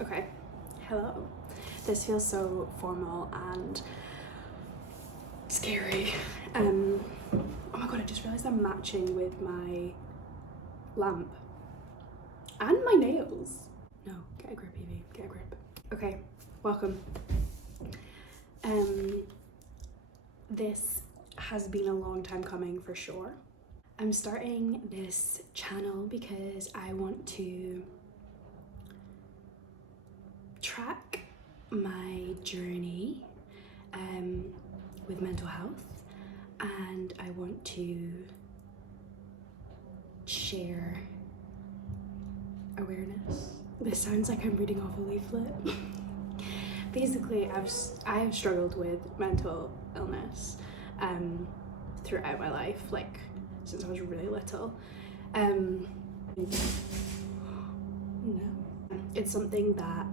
Okay, hello. This feels so formal and scary. Oh my god, I just realised I'm matching with my lamp and my nails. No, get a grip, Evie, get a grip. Okay, welcome. This has been a long time coming for sure. I'm starting this channel because I want to track my journey with mental health, and I want to share awareness. This sounds like I'm reading off a leaflet. Basically, I've struggled with mental illness throughout my life, like since I was really little. No, it's something that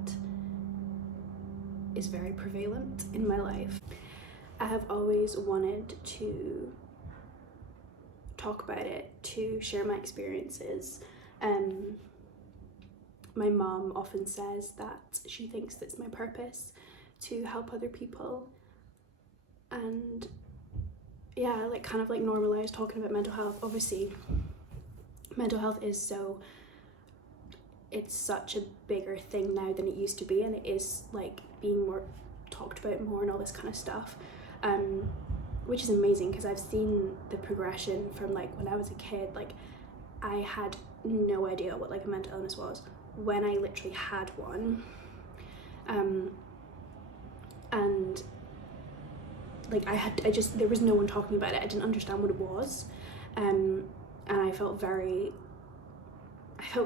is very prevalent in my life. I have always wanted to talk about it, to share my experiences. My mom often says that she thinks that's my purpose, to help other people, and yeah, like kind of like normalize talking about mental health. Obviously, mental health is it's such a bigger thing now than it used to be, and it is like being more talked about more and all this kind of stuff, which is amazing because I've seen the progression from like when I was a kid. Like I had no idea what like a mental illness was when I literally had one, and like there was no one talking about it. I didn't understand what it was, and I felt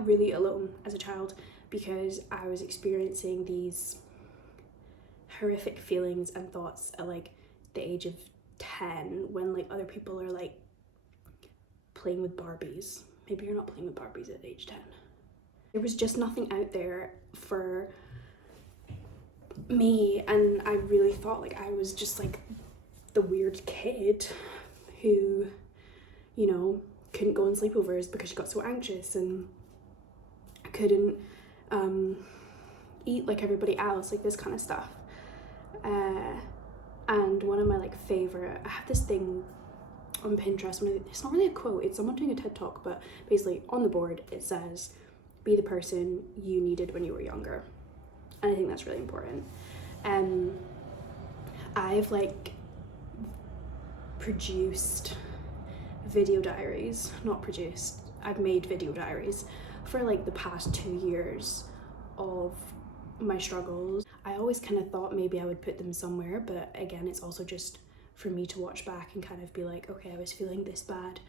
really alone as a child because I was experiencing these horrific feelings and thoughts at like the age of 10, when like other people are like playing with Barbies. Maybe you're not playing with Barbies at age 10. There was just nothing out there for me, and I really thought like I was just like the weird kid who, you know, couldn't go on sleepovers because she got so anxious and couldn't eat like everybody else, like this kind of stuff. And one of my like favorite, I have this thing on Pinterest, it's not really a quote, it's someone doing a TED talk, but basically on the board it says, be the person you needed when you were younger. And I think that's really important. I've like I've made video diaries for like the past 2 years of my struggles. I always kind of thought maybe I would put them somewhere, but again, it's also just for me to watch back and kind of be like, okay, I was feeling this bad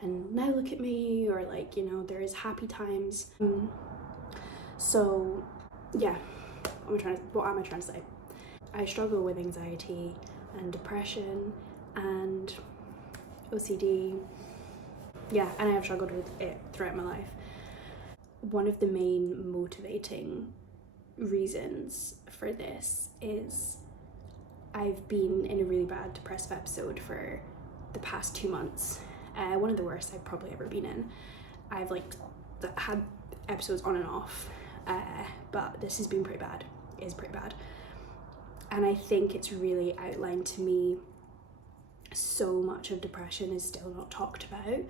and now look at me, or like, you know, there is happy times. So yeah, what am I trying to say? I struggle with anxiety and depression and OCD. Yeah, and I have struggled with it throughout my life. One of the main motivating reasons for this is I've been in a really bad depressive episode for the past 2 months. One of the worst I've probably ever been in. I've like had episodes on and off, but this has been pretty bad. It is pretty bad. And I think it's really outlined to me so much of depression is still not talked about.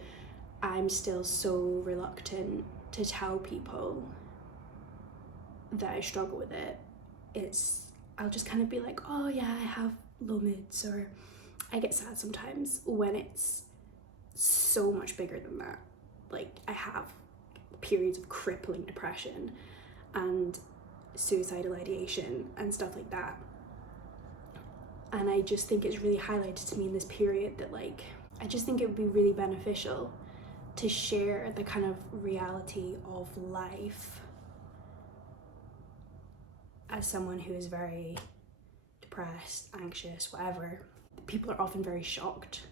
I'm still so reluctant to tell people that I struggle with it. I'll just kind of be like, oh yeah, I have low moods, or I get sad sometimes, when it's so much bigger than that. Like I have periods of crippling depression and suicidal ideation and stuff like that. And I just think it's really highlighted to me in this period that like, I just think it would be really beneficial to share the kind of reality of life as someone who is very depressed, anxious, whatever. People are often very shocked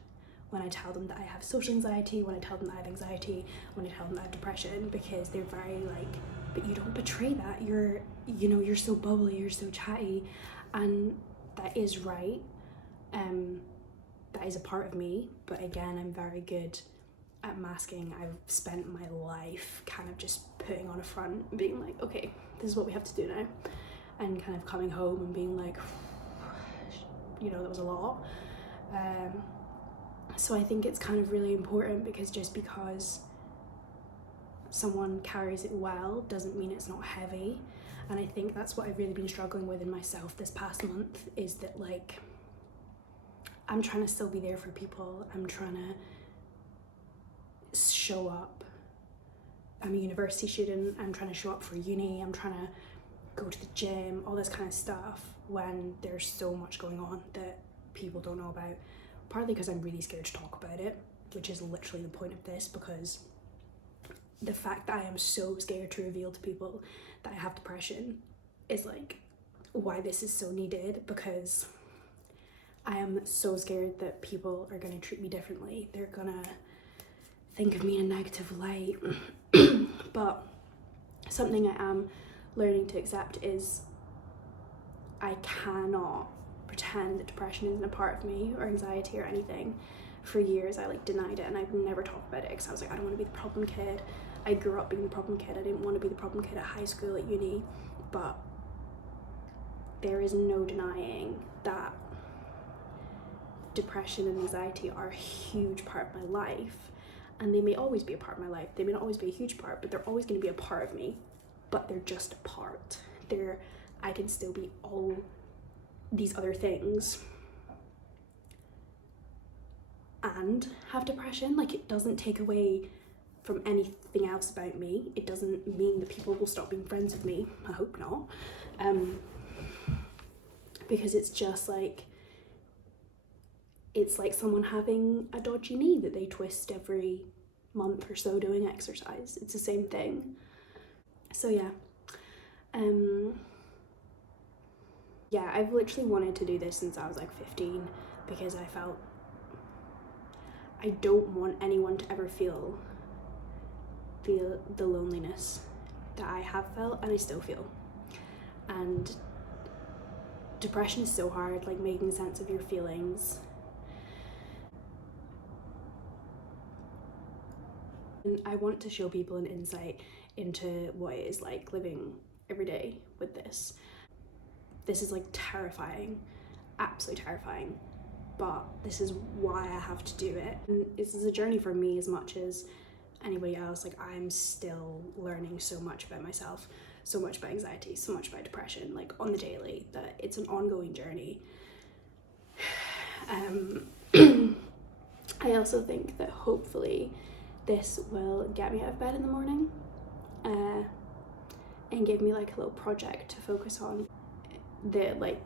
when I tell them that I have social anxiety, when I tell them that I have anxiety, when I tell them that I have depression, because they're very like, but you don't betray that, you're so bubbly, you're so chatty. And that is right, that is a part of me, but again, I'm very good at masking. I've spent my life kind of just putting on a front, being like, okay, this is what we have to do now, and kind of coming home and being like, you know, that was a lot. So I think it's kind of really important, because just because someone carries it well doesn't mean it's not heavy. And I think that's what I've really been struggling with in myself this past month, is that like I'm trying to still be there for people. I'm trying to show up. I'm a university student. I'm trying to show up for uni. I'm trying to go to the gym, all this kind of stuff, when there's so much going on that people don't know about. Partly because I'm really scared to talk about it, which is literally the point of this, because the fact that I am so scared to reveal to people that I have depression is like why this is so needed, because I am so scared that people are going to treat me differently. They're going to think of me in a negative light. But something I am learning to accept is I cannot pretend that depression isn't a part of me, or anxiety or anything. For years I like denied it, and I would never talk about it because I was like, I don't want to be the problem kid. I grew up being the problem kid. I didn't want to be the problem kid at high school, at uni. But there is no denying that depression and anxiety are a huge part of my life, and they may always be a part of my life. They may not always be a huge part, but they're always going to be a part of me. But they're just a part. I can still be all these other things and have depression. Like, it doesn't take away from anything else about me. It doesn't mean that people will stop being friends with me. I hope not. Because it's just like, it's like someone having a dodgy knee that they twist every month or so doing exercise. It's the same thing. So yeah. Yeah, I've literally wanted to do this since I was like 15, because I felt I don't want anyone to ever feel the loneliness that I have felt, and I still feel. And depression is so hard, like making sense of your feelings. And I want to show people an insight into what it is like living every day with this. This is like terrifying, absolutely terrifying, but this is why I have to do it. And this is a journey for me as much as anybody else. Like, I'm still learning so much about myself, so much about anxiety, so much about depression, like on the daily, that it's an ongoing journey. I also think that hopefully this will get me out of bed in the morning, and give me like a little project to focus on. That like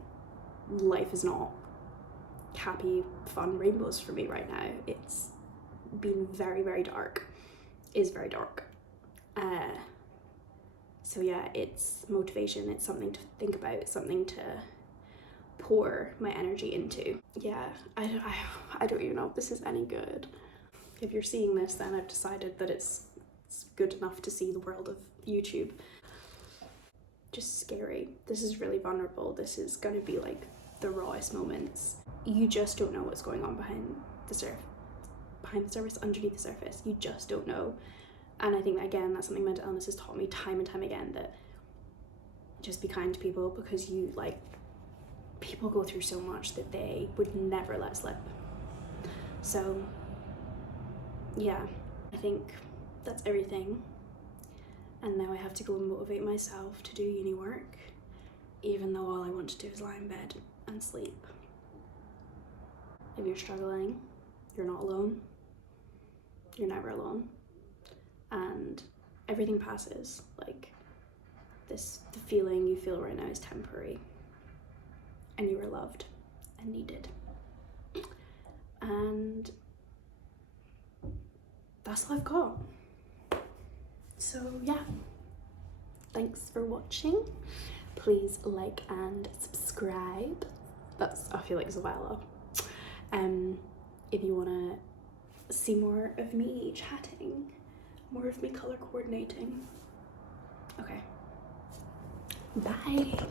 life is not happy, fun rainbows for me right now. It's been very, very dark. Is very dark. So yeah, it's motivation. It's something to think about. It's something to pour my energy into. Yeah, I don't even know if this is any good. If you're seeing this, then I've decided that it's good enough to see the world of YouTube. Just scary. This is really vulnerable. This is gonna be like the rawest moments. You just don't know what's going on behind the surface, underneath the surface. You just don't know. And I think that, again, that's something mental illness has taught me time and time again, that just be kind to people, because people go through so much that they would never let slip. So yeah, I think that's everything. And now I have to go and motivate myself to do uni work, even though all I want to do is lie in bed and sleep. If you're struggling, you're not alone. You're never alone. And everything passes. Like, the feeling you feel right now is temporary. And you are loved and needed. And that's all I've got. So yeah, thanks for watching. Please like and subscribe. I feel like Zoella. If you want to see more of me chatting, more of me color coordinating. Okay, bye.